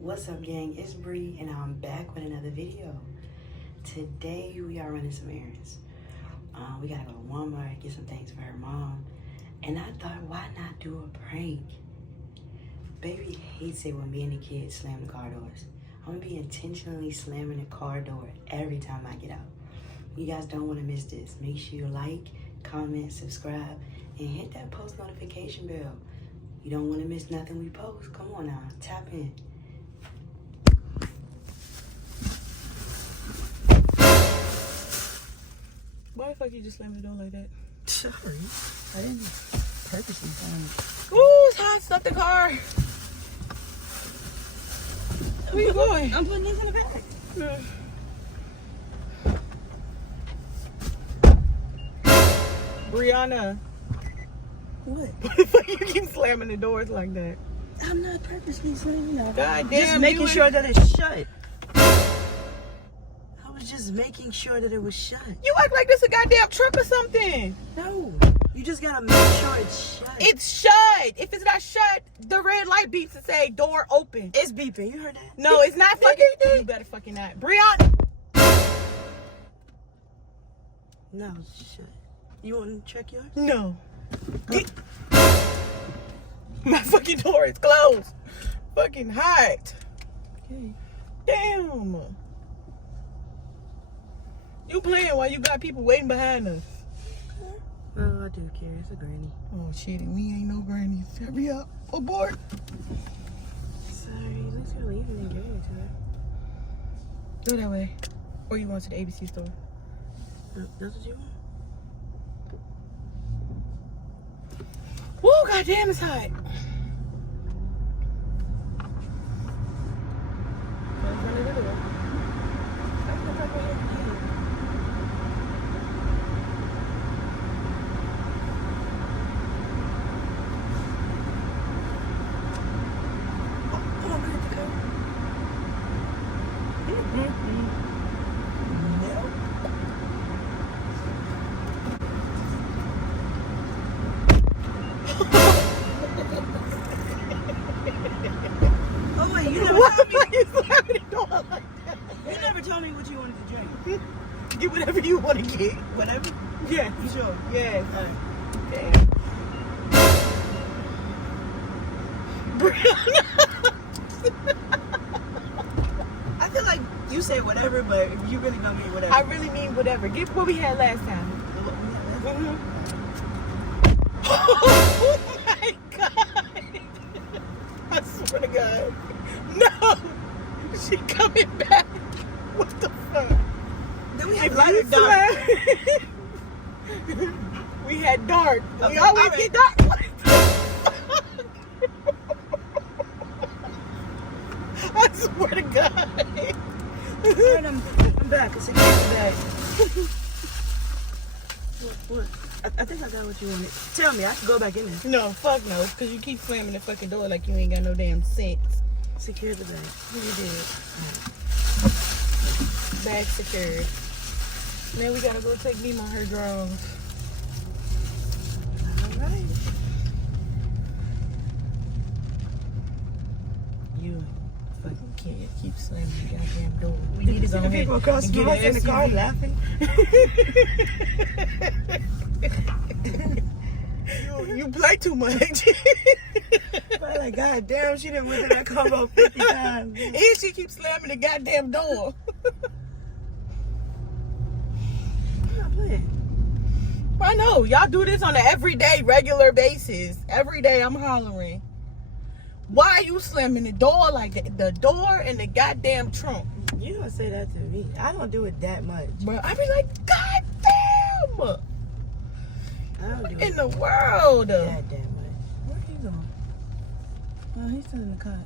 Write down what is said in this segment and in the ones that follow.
What's up, gang? It's Bree, and I'm back with another video. Today we are running some errands. We gotta go to Walmart, get some things for her mom, and I thought, why not do a prank? Baby hates it when me and the kids slam the car doors. I'm gonna be intentionally slamming the car door every time I get out. You guys don't want to miss this. Make sure you like, comment, subscribe, and hit that post notification bell. You don't want to miss nothing we post. Come on now, tap in. Why the fuck you just slammed the door like that? Sorry, I didn't purposely slam it. Ooh, it's hot. Stop the car. Where you going? I'm putting this in the bag. Brianna. What? Why the fuck you keep slamming the doors like that? I'm not purposely slamming it. God damn, just making sure that it's shut. I was just making sure that it was shut. You act like this a goddamn truck or something. No, you just gotta make sure it's shut. It's shut. If it's not shut, the red light beeps and say door open. It's beeping. You heard that? No, it's not fucking. You better fucking not. Brianna. No, it's shut. You want to check yours? No. My fucking door is closed. Fucking hot. Okay. Damn. You playing while you got people waiting behind us. Oh, I do care. It's a granny. Oh shit, and we ain't no grannies. Hurry up. Abort. Sorry, at least you're leaving and giving it to her. Do it that way. Or you going to the ABC store. That's what you want? Woo, goddamn, it's hot. You never told me what you wanted to drink. Get whatever you want to get. Whatever? Yeah. You sure? Yes. All right. I feel like you say whatever, but you really gonna mean whatever. I really mean whatever. Get what we had last time. Mm-hmm. Oh my God. I swear to God. No. She coming back. What the fuck? Then we had light or dark. We had dark. Okay, We always all right. get dark. What the fuck? I swear to God. Alright, I'm back. It's in the bag. What? I think I got what you wanted. Tell me, I can go back in there. No, fuck no. Because you keep slamming the fucking door like you ain't got no damn sense. Secure the bag. You did. Bag secured. Now we gotta go take Nemo her drones. Alright. You fucking can't keep slamming the goddamn door. We need to go ahead people across and the get street in the car laughing. You play too much. Probably like, God damn, she done went to that car about 50 times. And she keeps slamming the goddamn door. I'm not playing. I know. Y'all do this on an everyday, regular basis. Every day I'm hollering. Why are you slamming the door like that? The door and the goddamn trunk. You don't say that to me. I don't do it that much. But I be like, God damn! I don't do In it the world. that damn much. Where he going? Oh, he's still in the car.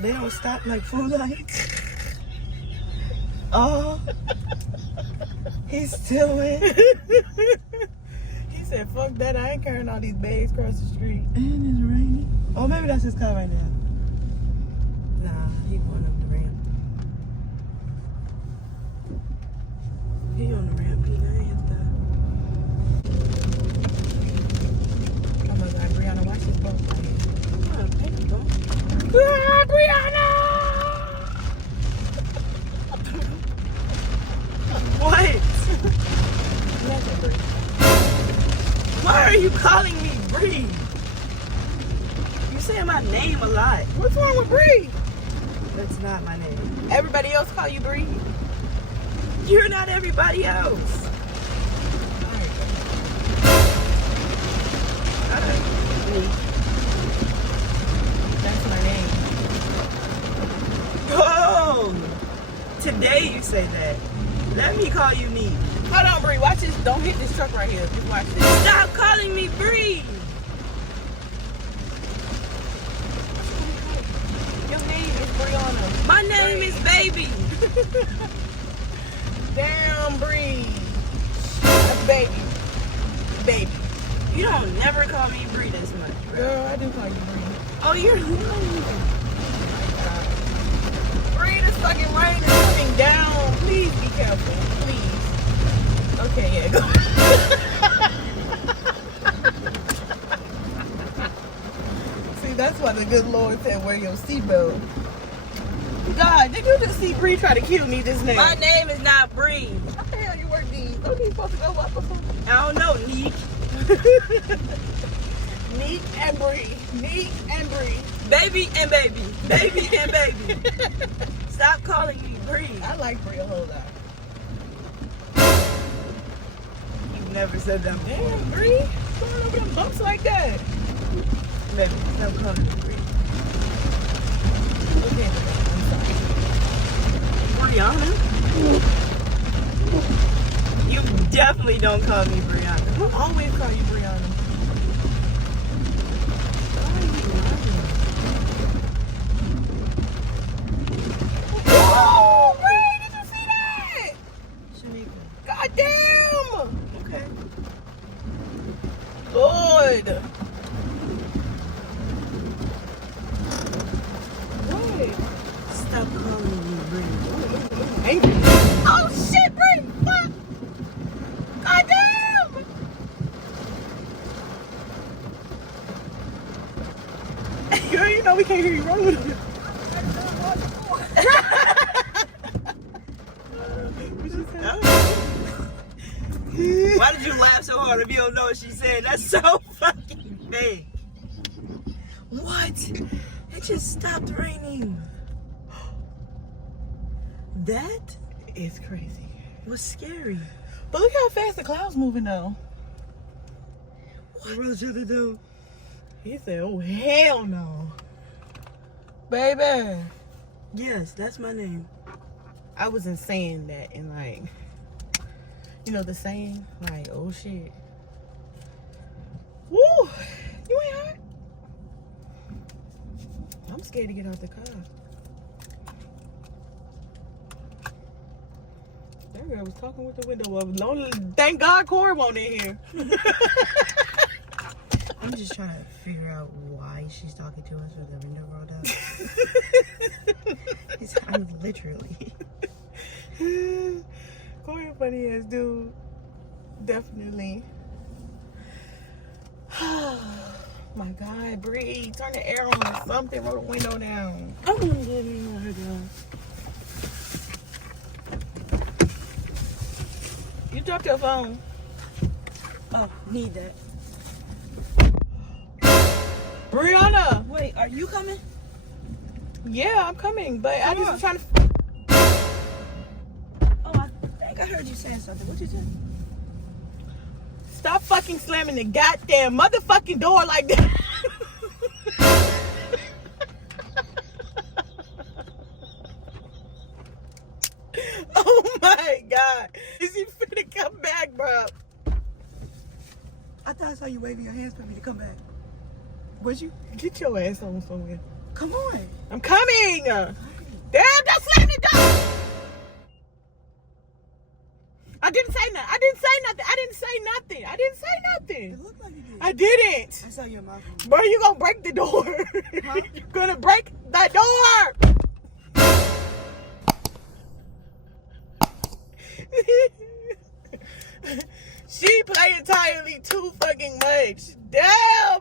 They don't stop like food lights. Oh, he's still in. He said, fuck that. I ain't carrying all these bags across the street. And it's raining. Oh, maybe that's his car right now. Nah, he going up the ramp. He on the ramp. He ain't his car. Oh my God, Brianna, watch this boat. Oh, there you go. Ah, Brianna! not my name. Everybody else call you Bree? You're not everybody else. Alright. That's my name. Oh! Today you say that. Let me call you Neat. Hold on, Bree. Watch this. Don't hit this truck right here. Just watch this. Stop calling me Bree! Your name is Brianna. My name is Baby. Damn, Bree. That's baby. Baby. You don't never call me Bree this much, bro. Girl, I do call you Bree. Oh, you're Bree, this fucking rain is coming down. Please be careful. Please. Okay, yeah, go. See, that's why the good Lord said wear your seatbelt. God, did you just see Bree try to kill me just now? My name is not Bree. How the hell you work these? Don't these supposed to go up or something? I don't know, Neat. Neat and Bree. Neat and Bree. Baby and baby. Baby and baby. Stop calling me Bree. I like Bree a whole lot. You've never said that before. Damn, Bree. Going over them bumps like that. Baby, stop calling me Bree. Okay, I'm sorry. Brianna? You definitely don't call me Brianna. I always call you Brianna. Oh, Bree, did you see that? Shanika. God damn. Okay. Lord. What? Stop calling me Bree. Angry. Oh shit, Bree! Fuck! God damn! Girl, you know we can't hear you rolling. Why did you laugh so hard if you don't know what she said? That's so fucking big. What? It just stopped raining. That It's crazy. was scary. But look how fast the clouds moving though. What else should I do? He said, oh hell no. Baby. Yes, that's my name. I wasn't saying that in like, you know the saying? Like, oh shit. Woo! You ain't hot? I'm scared to get out the car. That girl was talking with the window up. Thank God Corey won't in here. I'm just trying to figure out why she's talking to us with the window rolled up. I'm literally. Corey a funny ass dude. Definitely. My God, breathe. Turn the air on or something. Roll the window down. I'm gonna get in her down. You dropped your phone. Oh, need that. Brianna! Wait, are you coming? Yeah, I'm coming, but I just was trying to. Oh, I think I heard you saying something. What you say? Stop fucking slamming the goddamn motherfucking door like that. Oh my God. Is he finna come back, bro? I thought I saw you waving your hands for me to come back. Was you? Get your ass on somewhere. Come on. I'm coming. Damn, don't slam the door. I didn't say nothing. I didn't say nothing. It looked like you did. I didn't. I saw your mouth. Bro, you gonna break the door. Huh? You're gonna break the door. She play entirely too fucking much. Damn,